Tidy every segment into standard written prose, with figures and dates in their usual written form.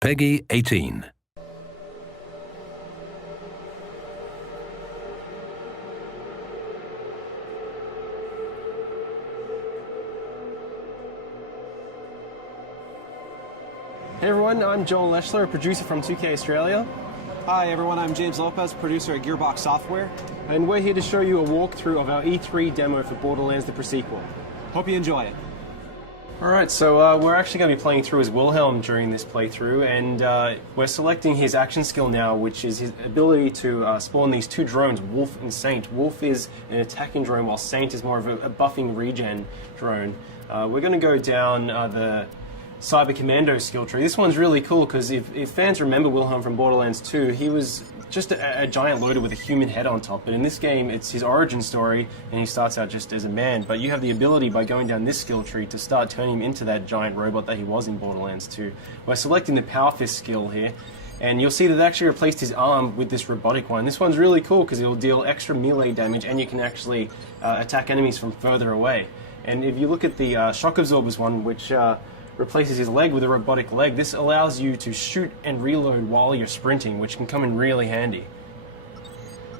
Peggy 18. Hey everyone, I'm Joel Leschler, a producer from 2K Australia. Hi everyone, I'm James Lopez, producer at Gearbox Software. And we're here to show you a walkthrough of our E3 demo for Borderlands the Pre-Sequel. Hope you enjoy it. Alright, so we're actually going to be playing through as Wilhelm during this playthrough, and we're selecting his action skill now, which is his ability to spawn these two drones, Wolf and Saint. Wolf is an attacking drone, while Saint is more of a buffing regen drone. We're going to go down the Cyber Commando skill tree. This one's really cool because if fans remember Wilhelm from Borderlands 2, he was just a giant loader with a human head on top. But in this game, it's his origin story, and he starts out just as a man. But you have the ability by going down this skill tree to start turning him into that giant robot that he was in Borderlands 2. We're selecting the Power Fist skill here, and you'll see that they actually replaced his arm with this robotic one. This one's really cool because it'll deal extra melee damage, and you can actually attack enemies from further away. And if you look at the Shock Absorbers one, which replaces his leg with a robotic leg, this allows you to shoot and reload while you're sprinting, which can come in really handy.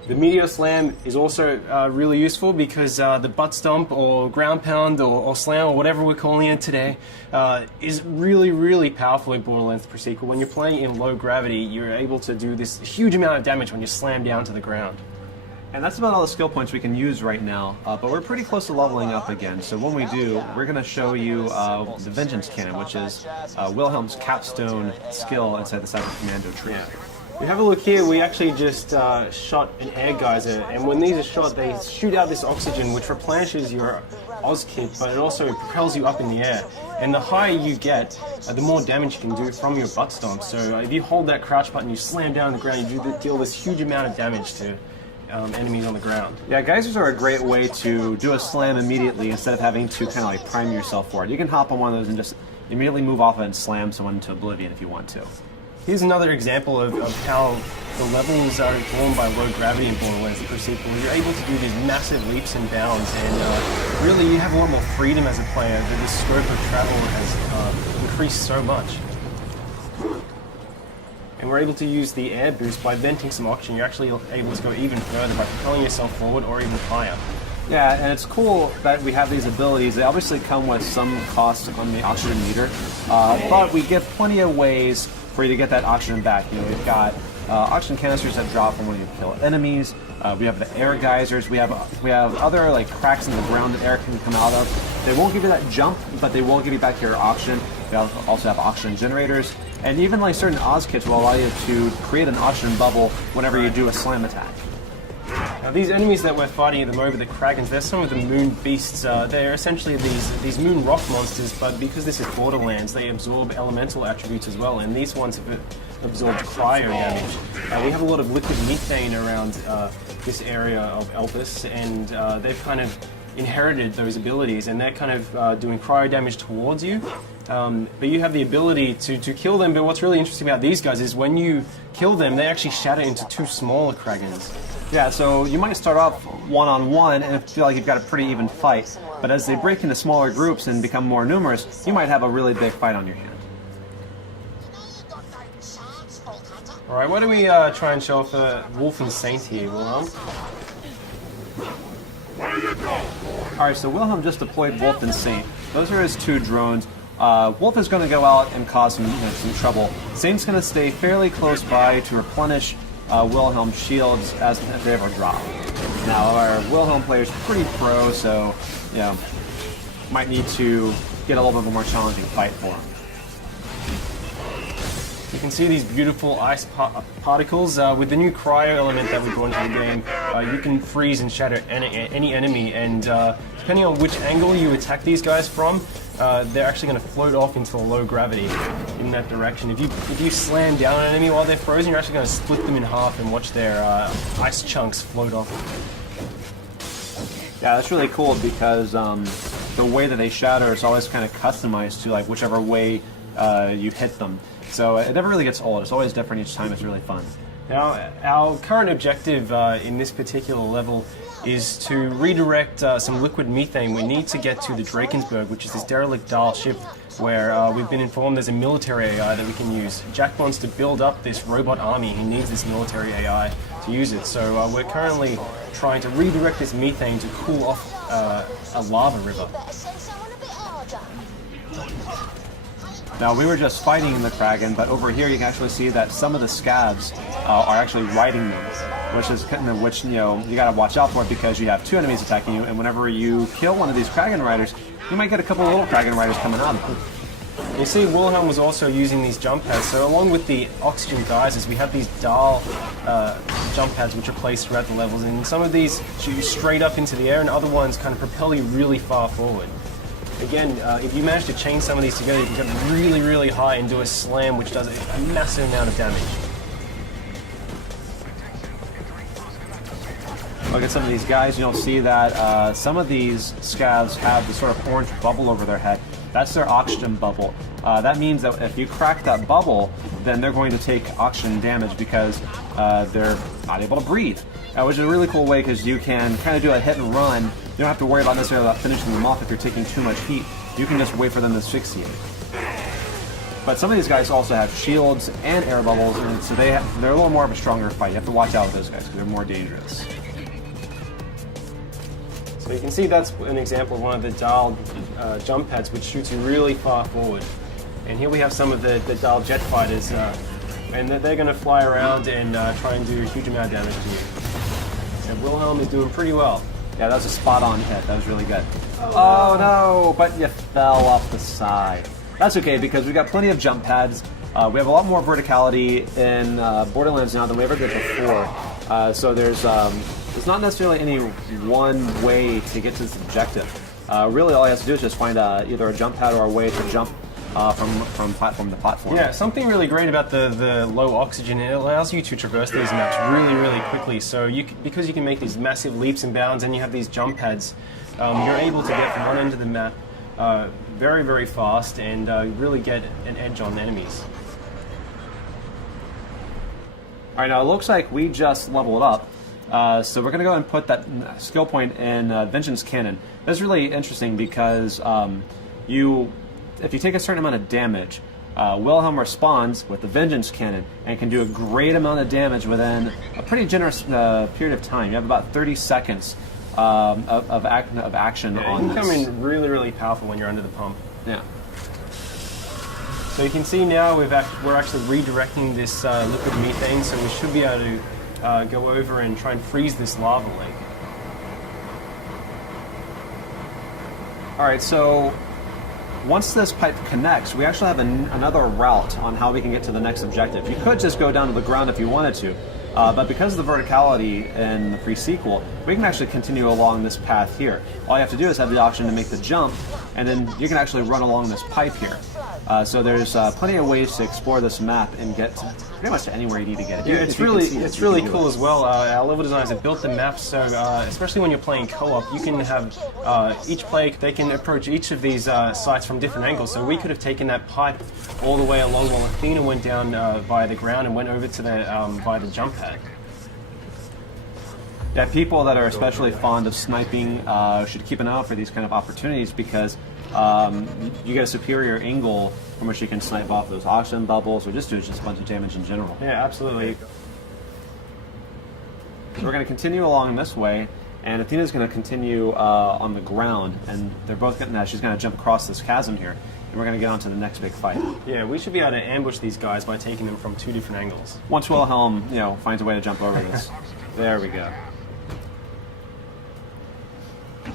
The Meteor Slam is also really useful because the butt stomp or ground pound or slam or whatever we're calling it today is really, really powerful in Borderlands the Pre-Sequel. When you're playing in low gravity, you're able to do this huge amount of damage when you slam down to the ground. And that's about all the skill points we can use right now, but we're pretty close to leveling up again. So when we do, we're going to show you the Vengeance Cannon, which is Wilhelm's capstone skill inside the Cyber Commando tree. Yeah. We have a look here, we actually just shot an air geyser, and when these are shot, they shoot out this oxygen which replenishes your Oz kit, but it also propels you up in the air. And the higher you get, the more damage you can do from your butt stomp. So if you hold that crouch button, you slam down on the ground, you deal this huge amount of damage to enemies on the ground. Yeah, geysers are a great way to do a slam immediately instead of having to kind of like prime yourself for it. You can hop on one of those and just immediately move off it and slam someone into oblivion if you want to. Here's another example of how the levels are informed by low gravity in Borderlands the Pre-Sequel. You're able to do these massive leaps and bounds, and really you have a lot more freedom as a player. The scope of travel has increased so much. And we're able to use the air boost by venting some oxygen. You're actually able to go even further by propelling yourself forward or even higher. Yeah, and it's cool that we have these abilities. They obviously come with some costs on the oxygen meter, but we get plenty of ways for you to get that oxygen back. You know, we've got oxygen canisters that drop from when you kill enemies. We have the air geysers. We have other like cracks in the ground that air can come out of. They won't give you that jump, but they will give you back your oxygen. We also have oxygen generators. And even like certain Oz kits will allow you to create an oxygen bubble whenever you do a slam attack. Now these enemies that we're fighting at the moment, the Kragans, they're some of the moon beasts. They're essentially these moon rock monsters, but because this is Borderlands, they absorb elemental attributes as well, and these ones have absorbed cryo damage. We have a lot of liquid methane around this area of Elpis, and they've kind of inherited those abilities, and they're kind of doing cryo damage towards you. But you have the ability to kill them, but what's really interesting about these guys is when you kill them, they actually shatter into two smaller Kragans. Yeah, so you might start off one-on-one and feel like you've got a pretty even fight, but as they break into smaller groups and become more numerous, you might have a really big fight on your hand. Alright, why don't we try and show off Wolf and Saint here, Wilhelm? Alright, so Wilhelm just deployed Wolf and Saint. Those are his two drones. Wolf is going to go out and cause some trouble. Saint's going to stay fairly close by to replenish Wilhelm's shields as if they ever drop. Now, our Wilhelm player is pretty pro, so you know, might need to get a little bit more challenging fight for him. You can see these beautiful ice particles. With the new cryo element that we brought into the game, you can freeze and shatter any enemy, and depending on which angle you attack these guys from, they're actually going to float off into low gravity in that direction. If you slam down an enemy while they're frozen, you're actually going to split them in half and watch their ice chunks float off. Yeah, that's really cool because the way that they shatter is always kind of customized to like whichever way you hit them. So it never really gets old. It's always different each time. It's really fun. Now, our current objective in this particular level is to redirect some liquid methane. We need to get to the Drakensberg, which is this derelict Dahl ship where we've been informed there's a military AI that we can use. Jack wants to build up this robot army. He needs this military AI to use it. So we're currently trying to redirect this methane to cool off a lava river. Now, we were just fighting the Kraken, but over here you can actually see that some of the scavs are actually riding them, which you got to watch out for because you have two enemies attacking you, and whenever you kill one of these Kraken riders, you might get a couple of little Kraken riders coming out. You see, Wilhelm was also using these jump pads. So along with the oxygen geysers, we have these Dahl jump pads which are placed throughout the levels, and some of these shoot you straight up into the air, and other ones kind of propel you really far forward. Again, if you manage to chain some of these together, you can get really, really high and do a slam, which does a massive amount of damage. Look at some of these guys, you'll see that some of these scavs have this sort of orange bubble over their head. That's their oxygen bubble. That means that if you crack that bubble, then they're going to take oxygen damage because they're not able to breathe. Which is a really cool way because you can kind of do a hit and run. You don't have to worry about necessarily about finishing them off if you're taking too much heat. You can just wait for them to asphyxiate. But some of these guys also have shields and air bubbles, and so they're a little more of a stronger fight. You have to watch out with those guys because they're more dangerous. So you can see that's an example of one of the Dahl jump pads, which shoots you really far forward. And here we have some of the Dahl jet fighters, and they're going to fly around and try and do a huge amount of damage to you. So Wilhelm is doing pretty well. Yeah, that was a spot-on hit. That was really good. Oh no! But you fell off the side. That's okay because we've got plenty of jump pads. We have a lot more verticality in Borderlands now than we ever did before. So there's not necessarily any one way to get to this objective. Really, all you have to do is just find either a jump pad or a way to jump from platform to platform. Yeah, something really great about the low oxygen, it allows you to traverse these maps really, really quickly. So because you can make these massive leaps and bounds and you have these jump pads, you're able to get from one end of the map very, very fast and really get an edge on enemies. All right, now it looks like we just leveled up. So we're going to go and put that skill point in Vengeance Cannon. That's really interesting because if you take a certain amount of damage, Wilhelm responds with the Vengeance Cannon and can do a great amount of damage within a pretty generous period of time. You have about 30 seconds of action on this. It can come in really, really powerful when you're under the pump. Yeah. So you can see now we're actually redirecting this liquid methane, so we should be able to go over and try and freeze this lava lake. All right, so once this pipe connects, we actually have another route on how we can get to the next objective. You could just go down to the ground if you wanted to, but because of the verticality in the free sequel, we can actually continue along this path here. All you have to do is have the option to make the jump, and then you can actually run along this pipe here. So there's plenty of ways to explore this map and get pretty much to anywhere you need to get. Yeah, it's really cool as well. Our level designers have built the map so, especially when you're playing co-op, you can have each player, they can approach each of these sites from different angles. So we could have taken that pipe all the way along while Athena went down via the ground and went over to the via the jump pad. Yeah, people that are especially fond of sniping should keep an eye out for these kind of opportunities because you get a superior angle from which you can snipe off those oxygen bubbles or just do just a bunch of damage in general. Yeah, absolutely. So we're going to continue along this way, and Athena's going to continue on the ground, and they're both getting that. She's going to jump across this chasm here, and we're going to get on to the next big fight. Yeah, we should be able to ambush these guys by taking them from two different angles. Once Wilhelm, finds a way to jump over this. There we go.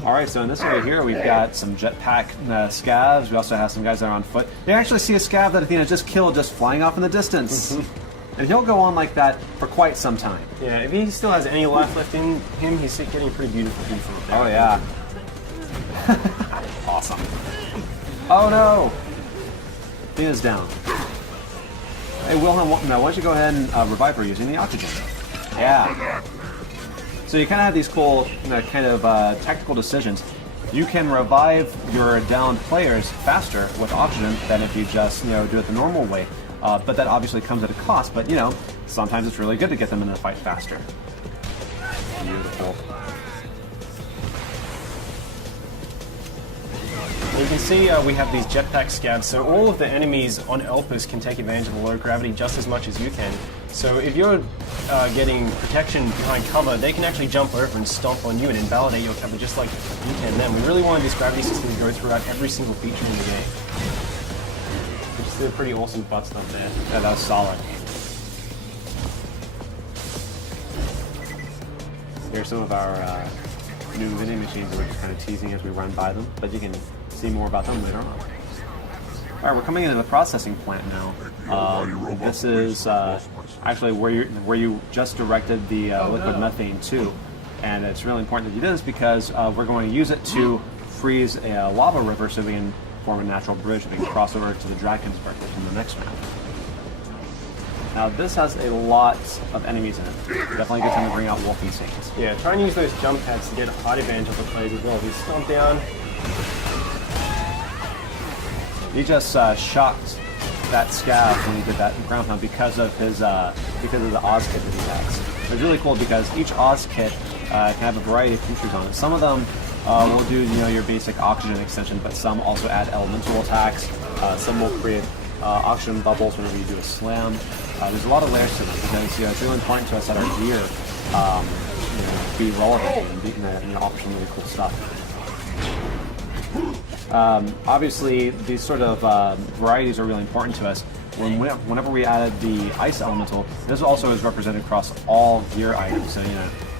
All right, so in this area here, we've got some jetpack scavs. We also have some guys that are on foot. You actually see a scav that Athena just killed just flying off in the distance. And he'll go on like that for quite some time. Yeah, if he still has any life left in him, he's getting pretty beautiful from there. Oh, yeah. Awesome. Oh, no. Athena's down. Hey, Wilhelm, now why don't you go ahead and revive her using the oxygen? Yeah. So you kind of have these cool tactical decisions. You can revive your downed players faster with oxygen than if you just do it the normal way. But that obviously comes at a cost. But sometimes it's really good to get them in the fight faster. Beautiful. And you can see we have these jetpack scabs, so all of the enemies on Elpis can take advantage of the low gravity just as much as you can. So if you're getting protection behind cover, they can actually jump over and stomp on you and invalidate your cover just like you can them. We really wanted this gravity system to go throughout every single feature in the game. We just did a pretty awesome butt stomp there. Yeah, that was solid. Here's some of our new vending machines that we're just kind of teasing as we run by them, but you can see more about them later on. All right, we're coming into the processing plant now. This is actually where you just directed the liquid methane to, and it's really important that you do this because we're going to use it to freeze a lava river so we can form a natural bridge that we can cross over to the Drakensberg in the next map. Now this has a lot of enemies in it. Definitely a good time to bring out Wolfie Saints. Yeah, try and use those jump pads to get a height advantage of the plays as well. If you stomp down. He just shocked that scav when he did that ground pound because of his because of the Oz kit that he has. It's really cool because each Oz kit can have a variety of features on it. Some of them will do your basic oxygen extension, but some also add elemental attacks. Some will create oxygen bubbles whenever you do a slam. There's a lot of layers to them because it's really important to us that our gear be relevant and offer some really cool stuff. Obviously, these sort of varieties are really important to us. Whenever we added the ice elemental, this also is represented across all gear items. So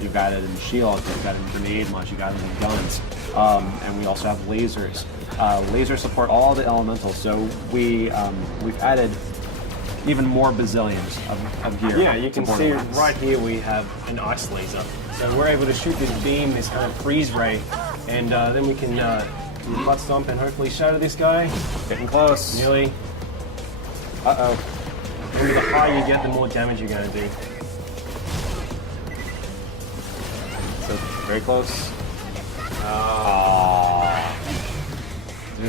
you've got it in shield, you've got it in grenade launch, you've got it in guns, and we also have lasers. Lasers support all the elementals, so we've added even more bazillions of gear. Yeah, you can see right here we have an ice laser. So we're able to shoot this beam, this kind of freeze ray, and then we can do butt stomp and hopefully shatter this guy. Getting close. Nearly. Uh-oh. Maybe the higher you get, the more damage you're going to do. So, very close.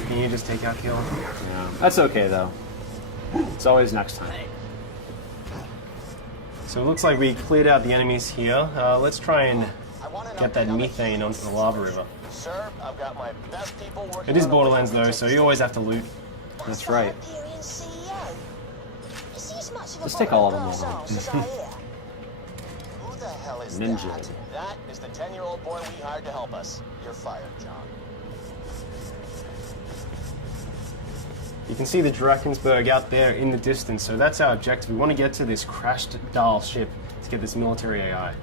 Can you just take out kill? Yeah. That's okay, though. It's always next time. So it looks like we cleared out the enemies here. Let's try and get that methane onto the lava river. Sir, I've got my best people working. It is Borderlands though, so you always have to loot. That's right. Let's take all of them over. Who the hell is Ninja. that? That is the 10-year-old boy we hired to help us. You're fired, John. You can see the Drakensberg out there in the distance, so that's our objective. We want to get to this crashed Dahl ship to get this military AI.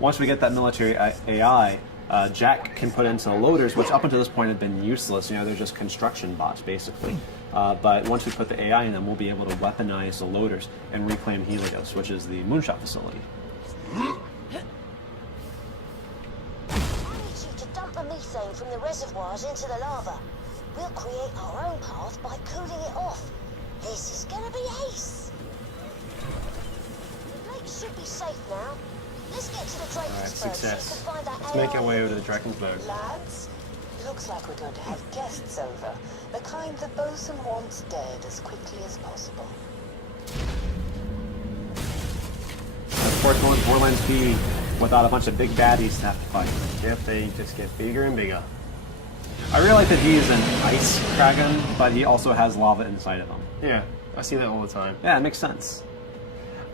Once we get that military AI, Jack can put into the loaders, which up until this point have been useless. They're just construction bots, basically. But once we put the AI in them, we'll be able to weaponize the loaders and reclaim Helios, which is the moonshot facility. I need you to dump the methane from the reservoirs into the lava. We'll create our own path by cooling it off. This is gonna be ace. The lake should be safe now. Let's get to the Drakensberg so you success. can find that Let's make our AI. way over to the Drakensberg. Lads, looks like we're going to have guests over. The kind the bosun wants dead as quickly as possible. Of course, will Borderlands be without a bunch of big baddies to have to fight? Yep, they just get bigger and bigger. I really like that he is an ice dragon, but he also has lava inside of him. Yeah, I see that all the time. Yeah, it makes sense.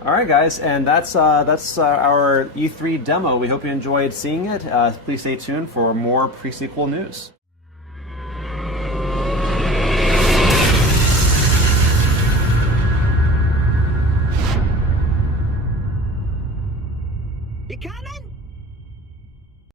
All right, guys, and that's our E3 demo. We hope you enjoyed seeing it. Please stay tuned for more pre-sequel news. You coming?